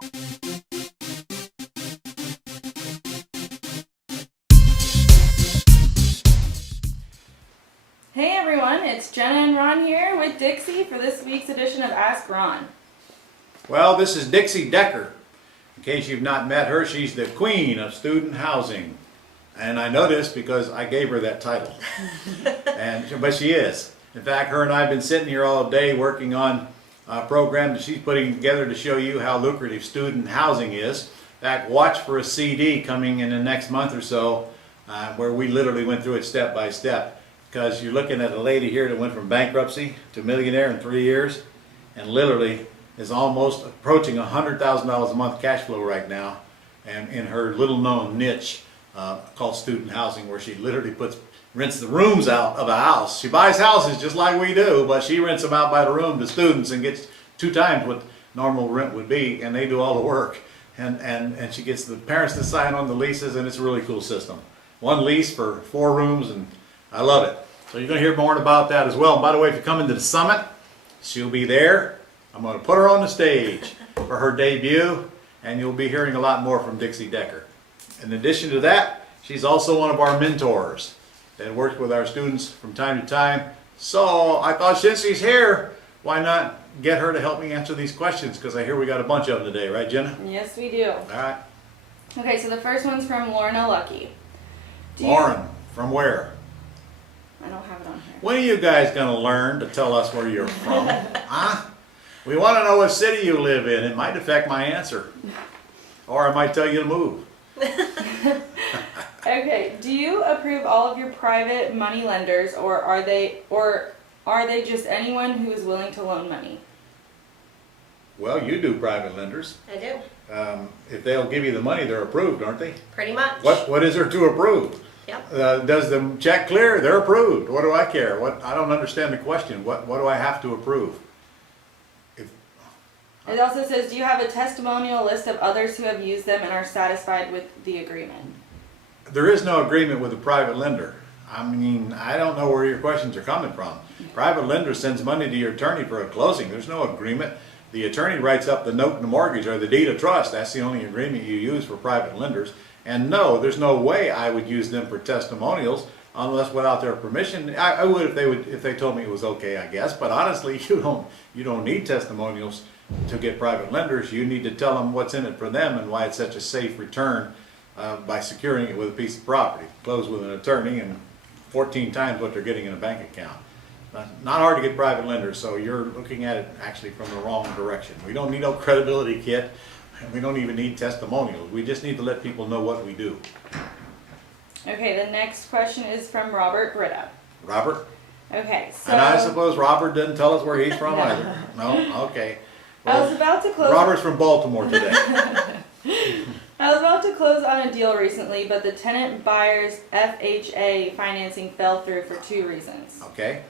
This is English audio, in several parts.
Hey everyone, it's Jenna and Ron here with Dixie for this week's edition of Ask Ron. Well, this is Dixie Decker. In case you've not met her, she's the queen of student housing. And I know this because I gave her that title. But she is. In fact, her and I have been sitting here all day working on a program that she's putting together to show you how lucrative student housing is. In fact, watch for a CD coming in the next month or so where we literally went through it step by step. Because you're looking at a lady here that went from bankruptcy to millionaire in 3 years and literally is almost approaching $100,000 a month cash flow right now, and in her little known niche called student housing, where she literally rents the rooms out of a house. She buys houses just like we do, but she rents them out by the room to students and gets 2 times what normal rent would be, and they do all the work. And she gets the parents to sign on the leases, and it's a really cool system. 1 lease for 4 rooms, and I love it. So you're going to hear more about that as well. And by the way, if you come into the summit, she'll be there. I'm going to put her on the stage for her debut, and you'll be hearing a lot more from Dixie Decker. In addition to that, she's also one of our mentors that works with our students from time to time. So I thought since she's here, why not get her to help me answer these questions? Because I hear we got a bunch of them today, right, Jenna? Yes, we do. All right. Okay, so the first one's from Lorna Lucky. Lauren, from where? I don't have it on here. When are you guys going to learn to tell us where you're from? Huh? We want to know what city you live in. It might affect my answer. Or I might tell you to move. Okay, do you approve all of your private money lenders, or are they just anyone who is willing to loan money? Well, you do private lenders. I do. If they'll give you the money, they're approved, aren't they? Pretty much. What is there to approve? Yep. Does the check clear? They're approved. What do I care? I don't understand the question. What do I have to approve? It also says, do you have a testimonial list of others who have used them and are satisfied with the agreement? There is no agreement with a private lender. I mean, I don't know where your questions are coming from. Private lender sends money to your attorney for a closing. There's no agreement. The attorney writes up the note and the mortgage or the deed of trust. That's the only agreement you use for private lenders. And no, there's no way I would use them for testimonials unless without their permission. I would if they told me it was okay, I guess. But honestly, you don't need testimonials to get private lenders. You need to tell them what's in it for them and why it's such a safe return by securing it with a piece of property. Close with an attorney and 14 times what they're getting in a bank account. Not hard to get private lenders, so you're looking at it actually from the wrong direction. We don't need no credibility kit, and we don't even need testimonials. We just need to let people know what we do. Okay, the next question is from Robert Britta. Robert? Okay, so... And I suppose Robert didn't tell us where he's from either. No? Okay. I was about to close... Robert's from Baltimore today. I was about to close on a deal recently, but the tenant buyer's FHA financing fell through for 2 reasons. Okay.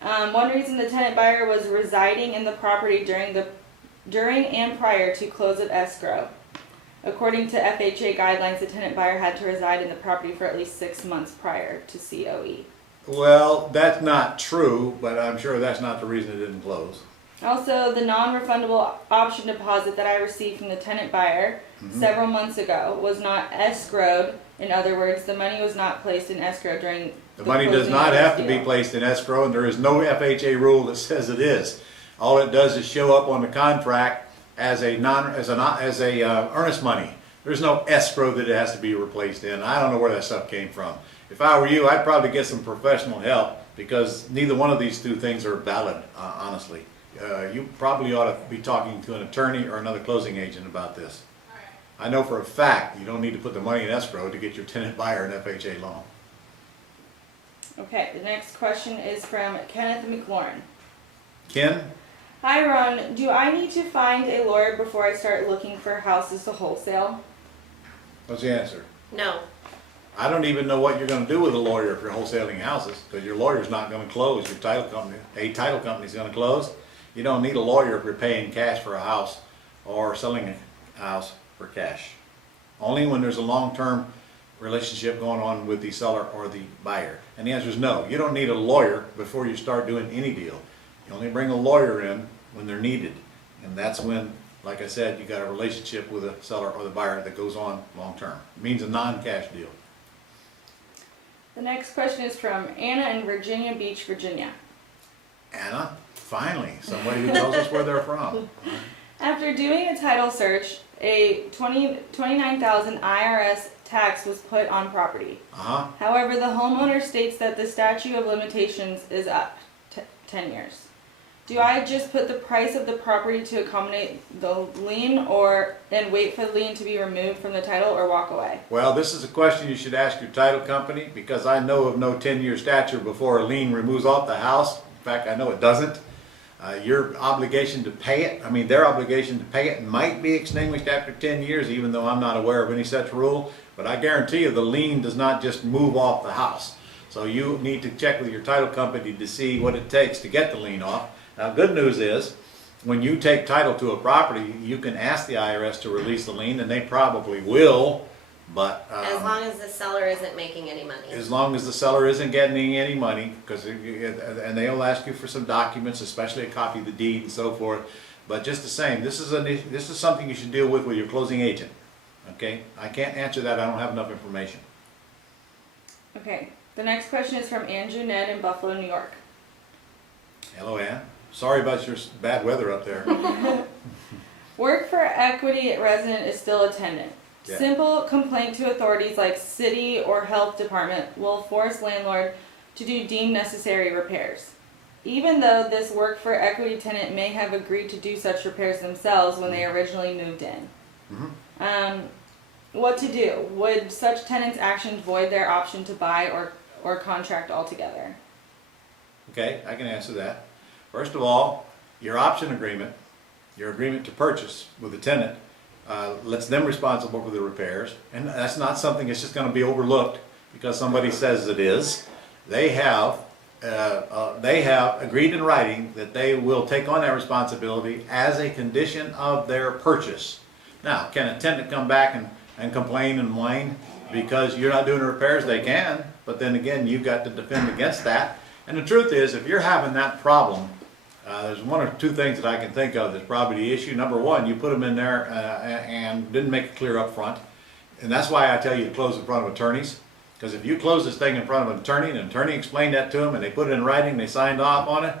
One reason the tenant buyer was residing in the property during and prior to close of escrow. According to FHA guidelines, the tenant buyer had to reside in the property for at least 6 months prior to COE. Well, that's not true, but I'm sure that's not the reason it didn't close. Also, the non-refundable option deposit that I received from the tenant buyer several months ago was not escrowed. In other words, the money was not placed in escrow during the money does not have to be placed in escrow, and there is no FHA rule that says it is. All it does is show up on the contract as a earnest money. There's no escrow that it has to be replaced in. I don't know where that stuff came from. If I were you, I'd probably get some professional help, because neither one of these 2 things are valid, honestly. You probably ought to be talking to an attorney or another closing agent about this. I know for a fact you don't need to put the money in escrow to get your tenant buyer an FHA loan. Okay, the next question is from Kenneth McLaurin. Ken? Hi Ron, do I need to find a lawyer before I start looking for houses to wholesale? What's the answer? No. I don't even know what you're going to do with a lawyer if you're wholesaling houses, because your lawyer's not going to close. Your title company's going to close. You don't need a lawyer if you're paying cash for a house or selling a house for cash. Only when there's a long-term relationship going on with the seller or the buyer. And the answer is no. You don't need a lawyer before you start doing any deal. You only bring a lawyer in when they're needed. And that's when like I said, you got a relationship with the seller or the buyer that goes on long-term. It means a non-cash deal. The next question is from Anna in Virginia Beach, Virginia. Anna, finally, somebody who tells us where they're from. After doing a title search, a $29,000 IRS tax was put on property. Uh-huh. However, the homeowner states that the statute of limitations is up 10 years. Do I just put the price of the property to accommodate the lien and wait for the lien to be removed from the title or walk away? Well, this is a question you should ask your title company, because I know of no 10-year statute before a lien removes off the house. In fact, I know it doesn't. Your obligation to pay it, I mean their obligation to pay it, might be extinguished after 10 years, even though I'm not aware of any such rule. But I guarantee you the lien does not just move off the house. So you need to check with your title company to see what it takes to get the lien off. Now, good news is, when you take title to a property, you can ask the IRS to release the lien, and they probably will, but... as long as the seller isn't making any money. As long as the seller isn't getting any money, and they'll ask you for some documents, especially a copy of the deed and so forth. But just the same, this is something you should deal with your closing agent, okay? I can't answer that, I don't have enough information. Okay, the next question is from Andrew Ned in Buffalo, New York. Hello, Ann. Sorry about your bad weather up there. Work for equity resident is still a tenant. Yeah. Simple complaint to authorities like city or health department will force landlord to do deemed necessary repairs. Even though this work for equity tenant may have agreed to do such repairs themselves when they originally moved in. Mm-hmm. What to do? Would such tenants' actions void their option to buy or contract altogether? Okay, I can answer that. First of all, your option agreement, your agreement to purchase with the tenant, lets them responsible for the repairs, and that's not something that's just going to be overlooked because somebody says it is. They have agreed in writing that they will take on that responsibility as a condition of their purchase. Now, can a tenant come back and complain and whine because you're not doing the repairs? They can, but then again, you've got to defend against that. And the truth is, if you're having that problem, there's one or two things that I can think of that's probably the issue. Number one, you put them in there and didn't make it clear up front. And that's why I tell you to close in front of attorneys. Because if you close this thing in front of an attorney, and an attorney explained that to them, and they put it in writing, they signed off on it,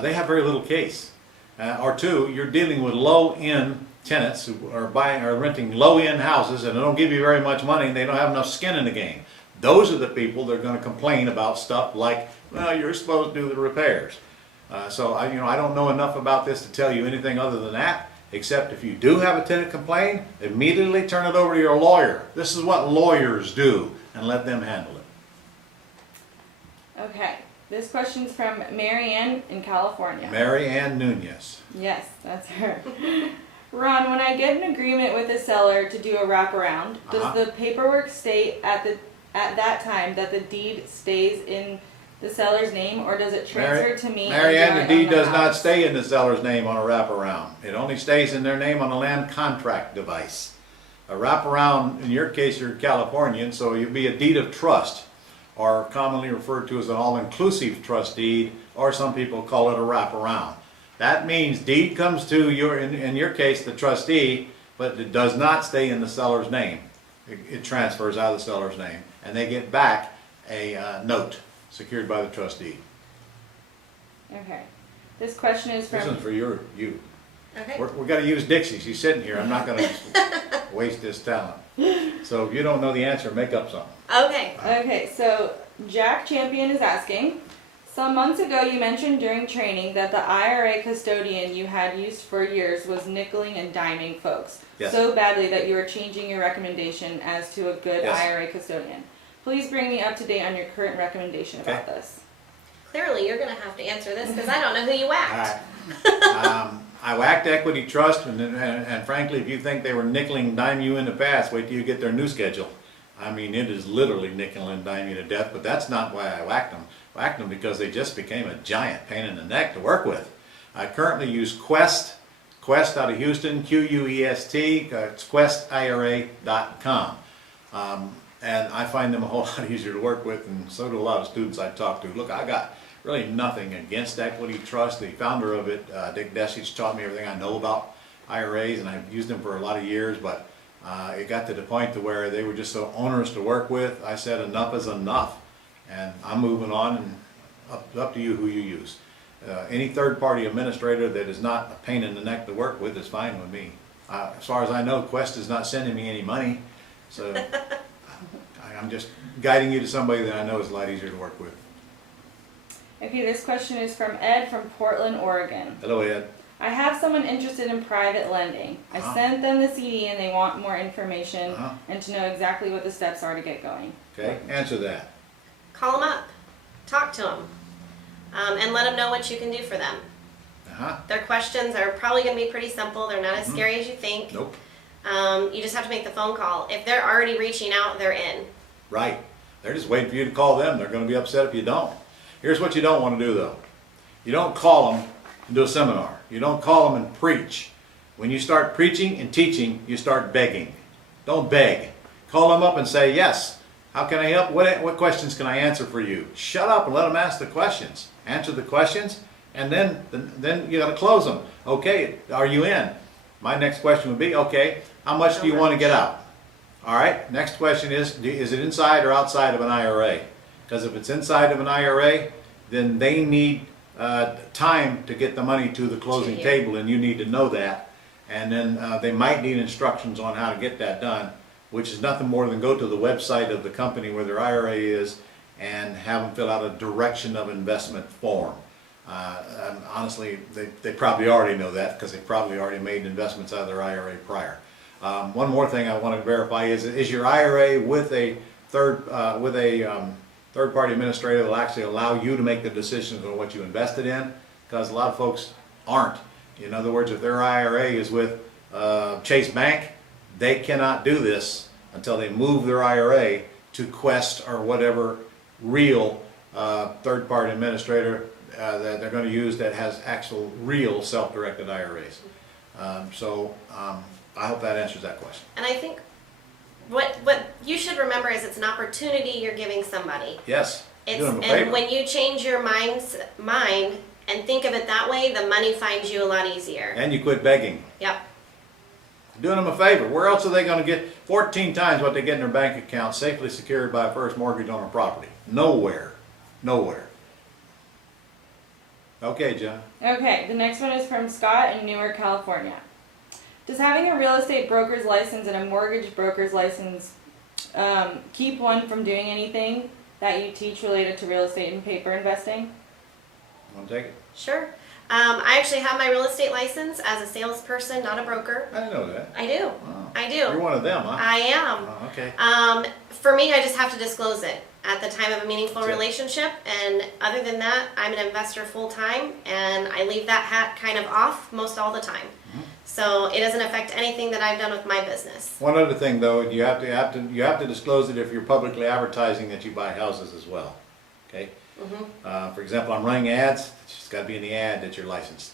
they have very little case. Or two, you're dealing with low-end tenants who are buying or renting low-end houses, and they don't give you very much money, and they don't have enough skin in the game. Those are the people that are going to complain about stuff like, well, you're supposed to do the repairs. So I don't know enough about this to tell you anything other than that, except if you do have a tenant complain, immediately turn it over to your lawyer. This is what lawyers do, and let them handle it. Okay, this question's from Mary Ann in California. Mary Ann Nunez. Yes, that's her. Ron, when I get an agreement with a seller to do a wraparound, does the paperwork state at that time that the deed stays in the seller's name, or does it transfer to me? Mary Ann, the deed does not house? stay in the seller's name on a wraparound. It only stays in their name on a land contract device. A wraparound, in your case, you're Californian, so you'd be a deed of trust, or commonly referred to as an all-inclusive trust deed, or some people call it a wraparound. That means deed comes to in your case, the trustee, but it does not stay in the seller's name. It transfers out of the seller's name, and they get back a note secured by the trustee. Okay. This question is from... This one's for you. Okay. We're going to use Dixie. She's sitting here. I'm not going to waste this talent. So if you don't know the answer, make up something. Okay. Okay, so Jack Champion is asking, some months ago you mentioned during training that the IRA custodian you had used for years was nickeling and diming folks Yes. so badly that you are changing your recommendation as to a good Yes. IRA custodian. Please bring me up to date on your current recommendation about this. Clearly, you're going to have to answer this because I don't know who you whacked. I whacked Equity Trust, and frankly, if you think they were nickeling and diming you in the past, wait till you get their new schedule. I mean, it is literally nickel and diming you to death, but that's not why I whacked them. I whacked them because they just became a giant pain in the neck to work with. I currently use Quest out of Houston, Quest, it's questira.com. And I find them a whole lot easier to work with, and so do a lot of students I talk to. Look, I got really nothing against Equity Trust. The founder of it, Dick Dessich, taught me everything I know about IRAs, and I've used them for a lot of years, but it got to the point to where they were just so onerous to work with. I said enough is enough, and I'm moving on, and up to you who you use. Any third-party administrator that is not a pain in the neck to work with is fine with me. As far as I know, Quest is not sending me any money, so I'm just guiding you to somebody that I know is a lot easier to work with. Okay, this question is from Ed from Portland, Oregon. Hello, Ed. I have someone interested in private lending. I sent them the CD and they want more information and to know exactly what the steps are to get going. Okay, answer that. Call them up, talk to them, and let them know what you can do for them. Their questions are probably going to be pretty simple. They're not as scary as you think. Nope. You just have to make the phone call. If they're already reaching out, they're in. Right. They're just waiting for you to call them. They're going to be upset if you don't. Here's what you don't want to do, though. You don't call them and do a seminar. You don't call them and preach. When you start preaching and teaching, you start begging. Don't beg. Call them up and say, yes, how can I help? What questions can I answer for you? Shut up and let them ask the questions. Answer the questions, and then you got to close them. Okay, are you in? My next question would be, okay, how much do you want to get out? All right, next question is it inside or outside of an IRA? Because if it's inside of an IRA, then they need time to get the money to the closing table, and you need to know that. And then they might need instructions on how to get that done, which is nothing more than go to the website of the company where their IRA is and have them fill out a direction of investment form. Honestly, they probably already know that because they probably already made investments out of their IRA prior. One more thing I want to verify is your IRA with a third-party administrator that will actually allow you to make the decisions on what you invested in, because a lot of folks aren't. In other words, if their IRA is with Chase Bank, they cannot do this until they move their IRA to Quest or whatever real third-party administrator that they're going to use that has actual real self-directed IRAs. I hope that answers that question. And I think what you should remember is it's an opportunity you're giving somebody. Yes. And when you change your mind and think of it that way, the money finds you a lot easier. And you quit begging. Yep. Doing them a favor. Where else are they going to get 14 times what they get in their bank account safely secured by a first mortgage on a property? Nowhere. Nowhere. Okay, John. Okay, the next one is from Scott in Newark, California. Does having a real estate broker's license and a mortgage broker's license keep one from doing anything that you teach related to real estate and paper investing? Want to take it? Sure. I actually have my real estate license as a salesperson, not a broker. I didn't know that. I do. Oh. I do. You're one of them, huh? I am. Oh, okay. For me, I just have to disclose it at the time of a meaningful That's it. relationship, and other than that, I'm an investor full time, and I leave that hat kind of off most all the time. So it doesn't affect anything that I've done with my business. One other thing, though, you have to disclose it if you're publicly advertising that you buy houses as well. Okay. For example, I'm running ads. It's just got to be in the ad that you're licensed.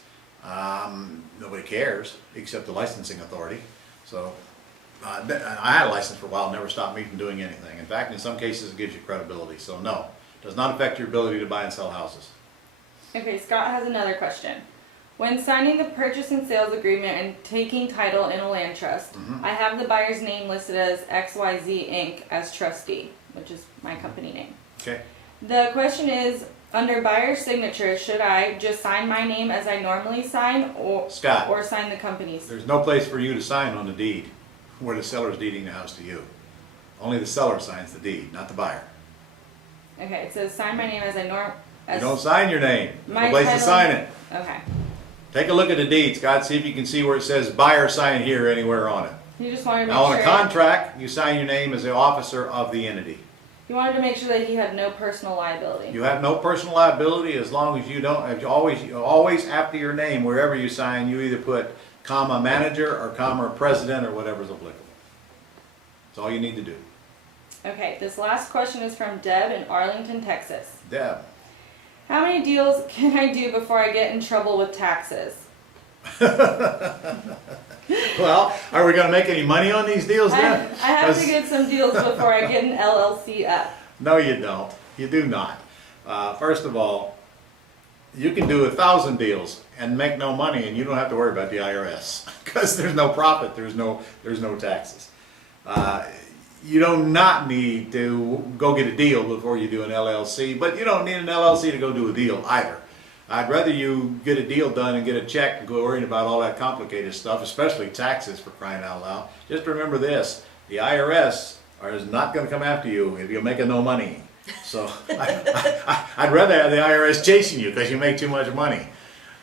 Nobody cares except the licensing authority. So I had a license for a while, never stopped me from doing anything. In fact, in some cases, it gives you credibility. So no, it does not affect your ability to buy and sell houses. Okay, Scott has another question. When signing the purchase and sales agreement and taking title in a land trust, I have the buyer's name listed as XYZ Inc. as trustee, which is my company name. Okay. The question is, under buyer's signature, should I just sign my name as I normally sign or sign the company's? There's no place for you to sign on the deed where the seller's deeding the house to you. Only the seller signs the deed, not the buyer. Okay, it says sign my name as I You don't sign your name. There's my no place to title- sign it. Okay. Take a look at the deed, Scott, see if you can see where it says buyer sign here anywhere on it. You just wanted to make Now on sure. a contract, you sign your name as the officer of the entity. You wanted to make sure that he had no personal liability. You have no personal liability as long as you don't, always after your name, wherever you sign, you either put comma manager or comma president or whatever's applicable. That's all you need to do. Okay, this last question is from Deb in Arlington, Texas. Deb. How many deals can I do before I get in trouble with taxes? Well, are we going to make any money on these deals I then? have to get some deals before I get an LLC up. No, you don't. You do not. First of all, you can do 1,000 deals and make no money, and you don't have to worry about the IRS because there's no profit, there's no taxes. You do not need to go get a deal before you do an LLC, but you don't need an LLC to go do a deal either. I'd rather you get a deal done and get a check and go worrying about all that complicated stuff, especially taxes, for crying out loud. Just remember this, the IRS is not going to come after you if you're making no money. So I'd rather have the IRS chasing you because you make too much money.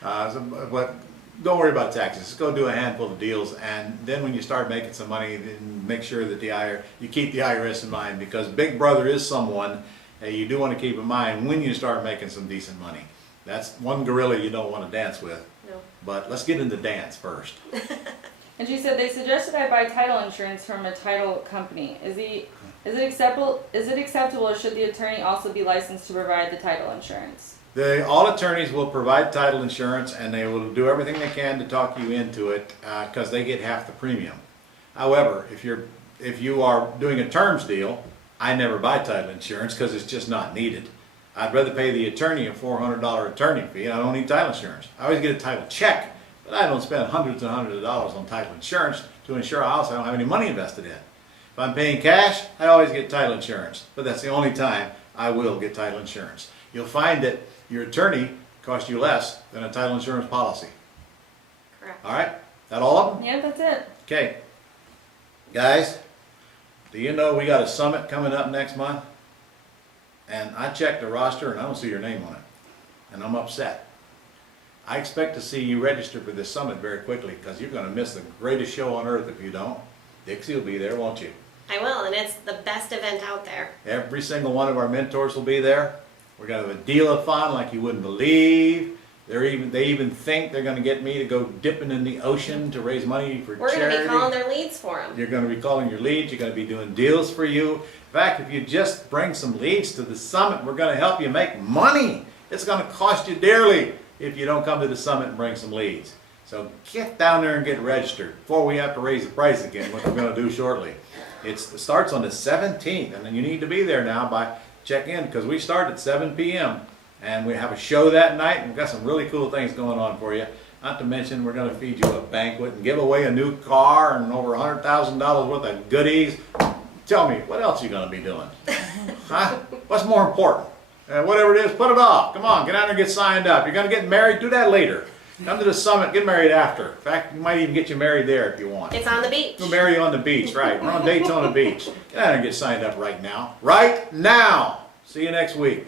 But don't worry about taxes. Just go do a handful of deals, and then when you start making some money, then make sure that you keep the IRS in mind, because Big Brother is someone you do want to keep in mind when you start making some decent money. That's one gorilla you don't want to dance with. No. But let's get into dance first. And she said they suggested I buy title insurance from a title company. Is it acceptable, or should the attorney also be licensed to provide the title insurance? All attorneys will provide title insurance, and they will do everything they can to talk you into it because they get half the premium. However, if you are doing a terms deal, I never buy title insurance because it's just not needed. I'd rather pay the attorney a $400 attorney fee, and I don't need title insurance. I always get a title check, but I don't spend hundreds and hundreds of dollars on title insurance to ensure I don't have any money invested in. If I'm paying cash, I always get title insurance, but that's the only time I will get title insurance. You'll find that your attorney costs you less than a title insurance policy. Correct. All right? That all of them? Yeah, that's it. Okay. Guys, do you know we got a summit coming up next month? And I checked the roster and I don't see your name on it. And I'm upset. I expect to see you register for this summit very quickly, because you're going to miss the greatest show on earth if you don't. Dixie will be there, won't you? I will, and it's the best event out there. Every single one of our mentors will be there. We're going to have a deal of fun like you wouldn't believe. They even think they're going to get me to go dipping in the ocean to raise money for We're charity. going to be calling their leads for them. You're going to be calling your leads. You're going to be doing deals for you. In fact, if you just bring some leads to the summit, we're going to help you make money. It's going to cost you dearly if you don't come to the summit and bring some leads. So get down there and get registered before we have to raise the price again, which we're going to do shortly. It starts on the 17th, and then you need to be there now by check in, because we start at 7 p.m. and we have a show that night, and we've got some really cool things going on for you. Not to mention, we're going to feed you a banquet and give away a new car and over $100,000 worth of goodies. Tell me, what else are you going to be doing? Huh? What's more important? Whatever it is, put it off. Come on, get out there and get signed up. You're going to get married, do that later. Come to the summit, get married after. In fact, we might even get you married there if you want. It's on the beach. We'll marry you on the beach, right. We're on Daytona Beach. Get out there and get signed up right now. Right now! See you next week.